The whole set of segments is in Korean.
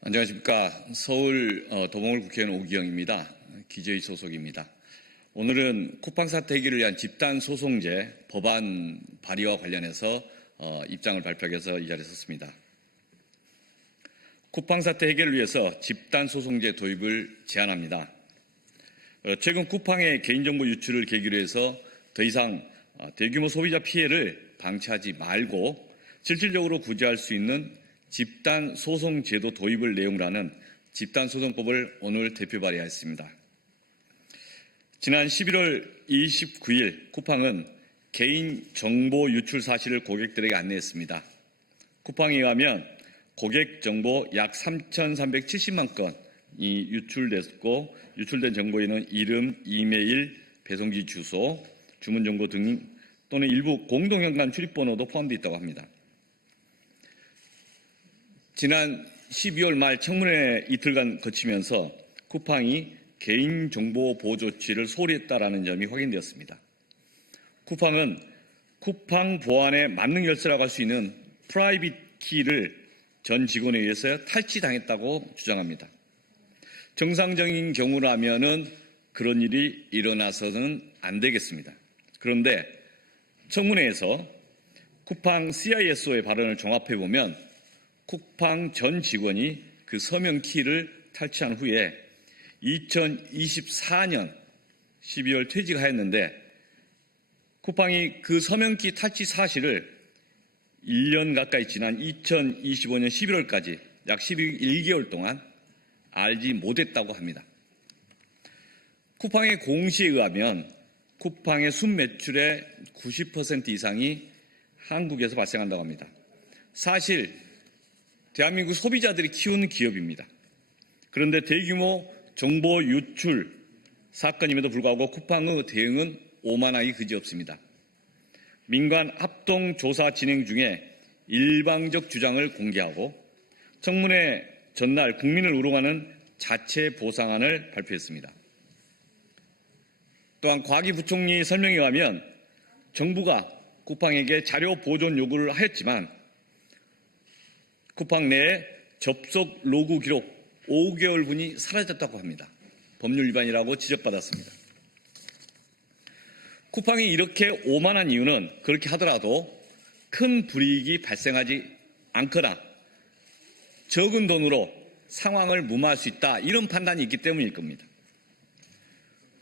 안녕하십니까. 서울 도봉을 국회의원 오기영입니다. 기재위 소속입니다. 오늘은 쿠팡 사태 해결을 위한 집단소송제 법안 발의와 관련해서 입장을 발표하기 위해서 이 자리에 섰습니다. 쿠팡 사태 해결을 위해서 집단소송제 도입을 제안합니다. 최근 쿠팡의 개인정보 유출을 계기로 해서 더 이상 대규모 소비자 피해를 방치하지 말고 실질적으로 구제할 수 있는 집단소송제도 도입을 내용으로 하는 집단소송법을 오늘 대표 발의하였습니다. 지난 11월 29일 쿠팡은 개인정보 유출 사실을 고객들에게 안내했습니다. 쿠팡에 의하면 고객 정보 약 3,370만 건이 유출됐고 유출된 정보에는 이름, 이메일, 배송지 주소, 주문 정보 등 또는 일부 공동현관 출입번호도 포함되어 있다고 합니다. 지난 12월 말 청문회 이틀간 거치면서 쿠팡이 개인정보 보호 조치를 소홀히 했다라는 점이 확인되었습니다. 쿠팡은 쿠팡 보안의 만능 열쇠라고 할 수 있는 프라이빗 키를 전 직원에 의해서 탈취당했다고 주장합니다. 정상적인 경우라면은 그런 일이 일어나서는 안 되겠습니다. 그런데 청문회에서 쿠팡 CISO의 발언을 종합해보면 쿠팡 전 직원이 그 서명 키를 탈취한 후에 2024년 12월 퇴직하였는데 쿠팡이 그 서명키 탈취 사실을 1년 가까이 지난 2025년 11월까지 약 11개월 동안 알지 못했다고 합니다. 쿠팡의 공시에 의하면 쿠팡의 순매출의 90% 이상이 한국에서 발생한다고 합니다. 사실 대한민국 소비자들이 키우는 기업입니다. 그런데 대규모 정보 유출 사건임에도 불구하고 쿠팡의 대응은 오만하기 그지없습니다. 민관 합동조사 진행 중에 일방적 주장을 공개하고 청문회 전날 국민을 우롱하는 자체 보상안을 발표했습니다. 또한 곽이 부총리 설명에 의하면 정부가 쿠팡에게 자료 보존 요구를 하였지만 쿠팡 내에 접속 로그 기록 5개월분이 사라졌다고 합니다. 법률 위반이라고 지적받았습니다. 쿠팡이 이렇게 오만한 이유는 그렇게 하더라도 큰 불이익이 발생하지 않거나 적은 돈으로 상황을 무마할 수 있다 이런 판단이 있기 때문일 겁니다.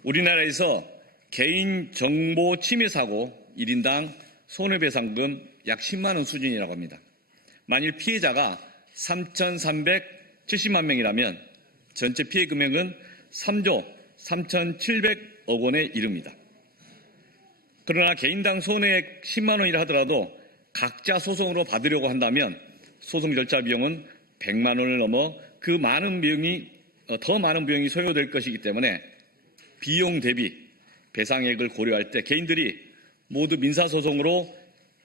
우리나라에서 개인정보 침해 사고 1인당 손해배상금 약 10만 원 수준이라고 합니다. 만일 피해자가 3,370만 명이라면 전체 피해 금액은 3조 3,700억 원에 이릅니다. 그러나 개인당 손해액 10만 원이라 하더라도 각자 소송으로 받으려고 한다면 소송 절차 비용은 100만 원을 넘어 더 많은 비용이 소요될 것이기 때문에 비용 대비 배상액을 고려할 때 개인들이 모두 민사소송으로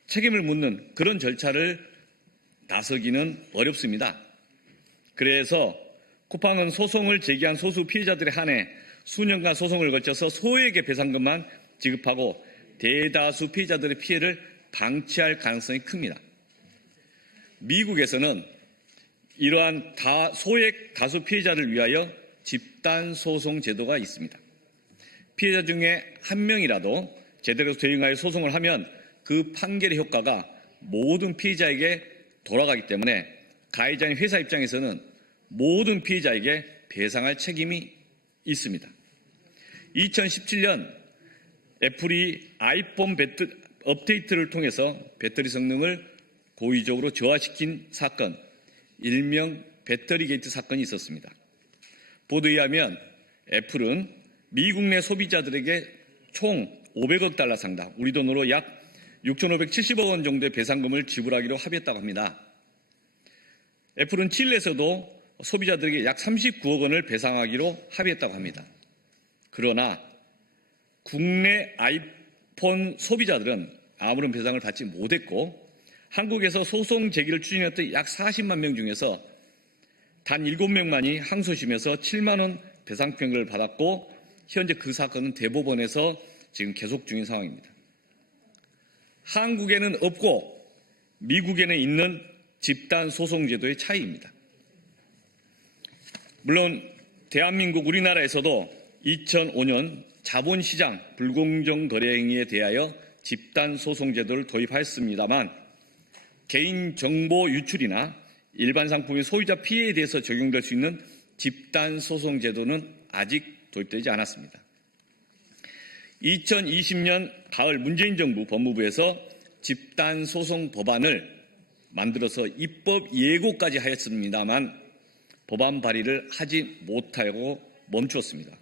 책임을 묻는 그런 절차를 나서기는 어렵습니다. 그래서 쿠팡은 소송을 제기한 소수 피해자들에 한해 수년간 소송을 거쳐서 소액의 배상금만 지급하고 대다수 피해자들의 피해를 방치할 가능성이 큽니다. 미국에서는 이러한 소액 다수 피해자를 위하여 집단소송 제도가 있습니다. 피해자 중에 한 명이라도 제대로 대응하여 소송을 하면 그 판결의 효과가 모든 피해자에게 돌아가기 때문에 가해자인 회사 입장에서는 모든 피해자에게 배상할 책임이 있습니다. 2017년 애플이 아이폰 업데이트를 통해서 배터리 성능을 고의적으로 저하시킨 사건, 일명 배터리 게이트 사건이 있었습니다. 보도에 의하면 애플은 미국 내 소비자들에게 총 500억 달러 상당, 우리 돈으로 약 6,570억 원 정도의 배상금을 지불하기로 합의했다고 합니다. 애플은 칠레에서도 소비자들에게 약 39억 원을 배상하기로 합의했다고 합니다. 그러나 국내 아이폰 소비자들은 아무런 배상을 받지 못했고 한국에서 소송 제기를 추진했던 약 40만 명 중에서 단 7명만이 항소심에서 7만 원 배상 평가를 받았고 현재 그 사건은 대법원에서 지금 계속 중인 상황입니다. 한국에는 없고 미국에는 있는 집단소송제도의 차이입니다. 물론 대한민국 우리나라에서도 2005년 자본시장 불공정 거래 행위에 대하여 집단소송제도를 도입하였습니다만 개인정보 유출이나 일반 상품의 소유자 피해에 대해서 적용될 수 있는 집단소송제도는 아직 도입되지 않았습니다. 2020년 가을 문재인 정부 법무부에서 집단소송 법안을 만들어서 입법 예고까지 하였습니다만 법안 발의를 하지 못하고 멈추었습니다.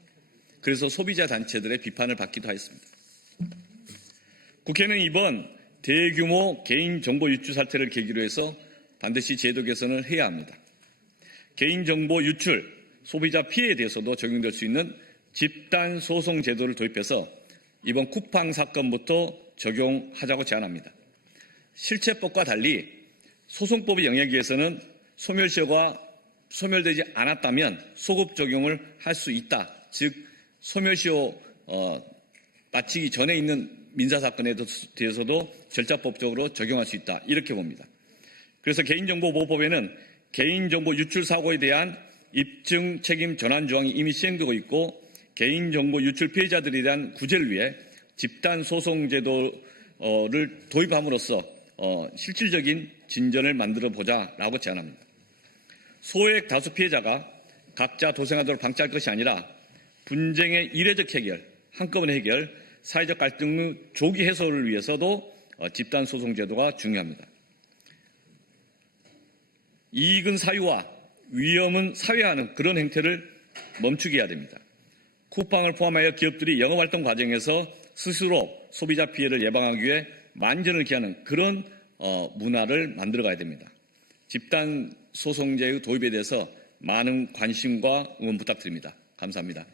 그래서 소비자 단체들의 비판을 받기도 하였습니다. 국회는 이번 대규모 개인정보 유출 사태를 계기로 해서 반드시 제도 개선을 해야 합니다. 개인정보 유출, 소비자 피해에 대해서도 적용될 수 있는 집단소송 제도를 도입해서 이번 쿠팡 사건부터 적용하자고 제안합니다. 실체법과 달리 소송법의 영역에서는 소멸시효가 소멸되지 않았다면 소급 적용을 할 수 있다. 즉 소멸시효 마치기 전에 있는 민사사건에 대해서도 절차법적으로 적용할 수 있다. 이렇게 봅니다. 그래서 개인정보보호법에는 개인정보 유출 사고에 대한 입증 책임 전환 조항이 이미 시행되고 있고 개인정보 유출 피해자들에 대한 구제를 위해 집단소송제도를 도입함으로써 실질적인 진전을 만들어 보자라고 제안합니다. 소액 다수 피해자가 각자 도생하도록 방치할 것이 아니라 분쟁의 이례적 해결, 한꺼번에 해결, 사회적 갈등 조기 해소를 위해서도 집단소송제도가 중요합니다. 이익은 사유화, 위험은 사회화하는 그런 행태를 멈추게 해야 됩니다. 쿠팡을 포함하여 기업들이 영업활동 과정에서 스스로 소비자 피해를 예방하기 위해 만전을 기하는 그런 문화를 만들어가야 됩니다. 집단소송제의 도입에 대해서 많은 관심과 응원 부탁드립니다. 감사합니다.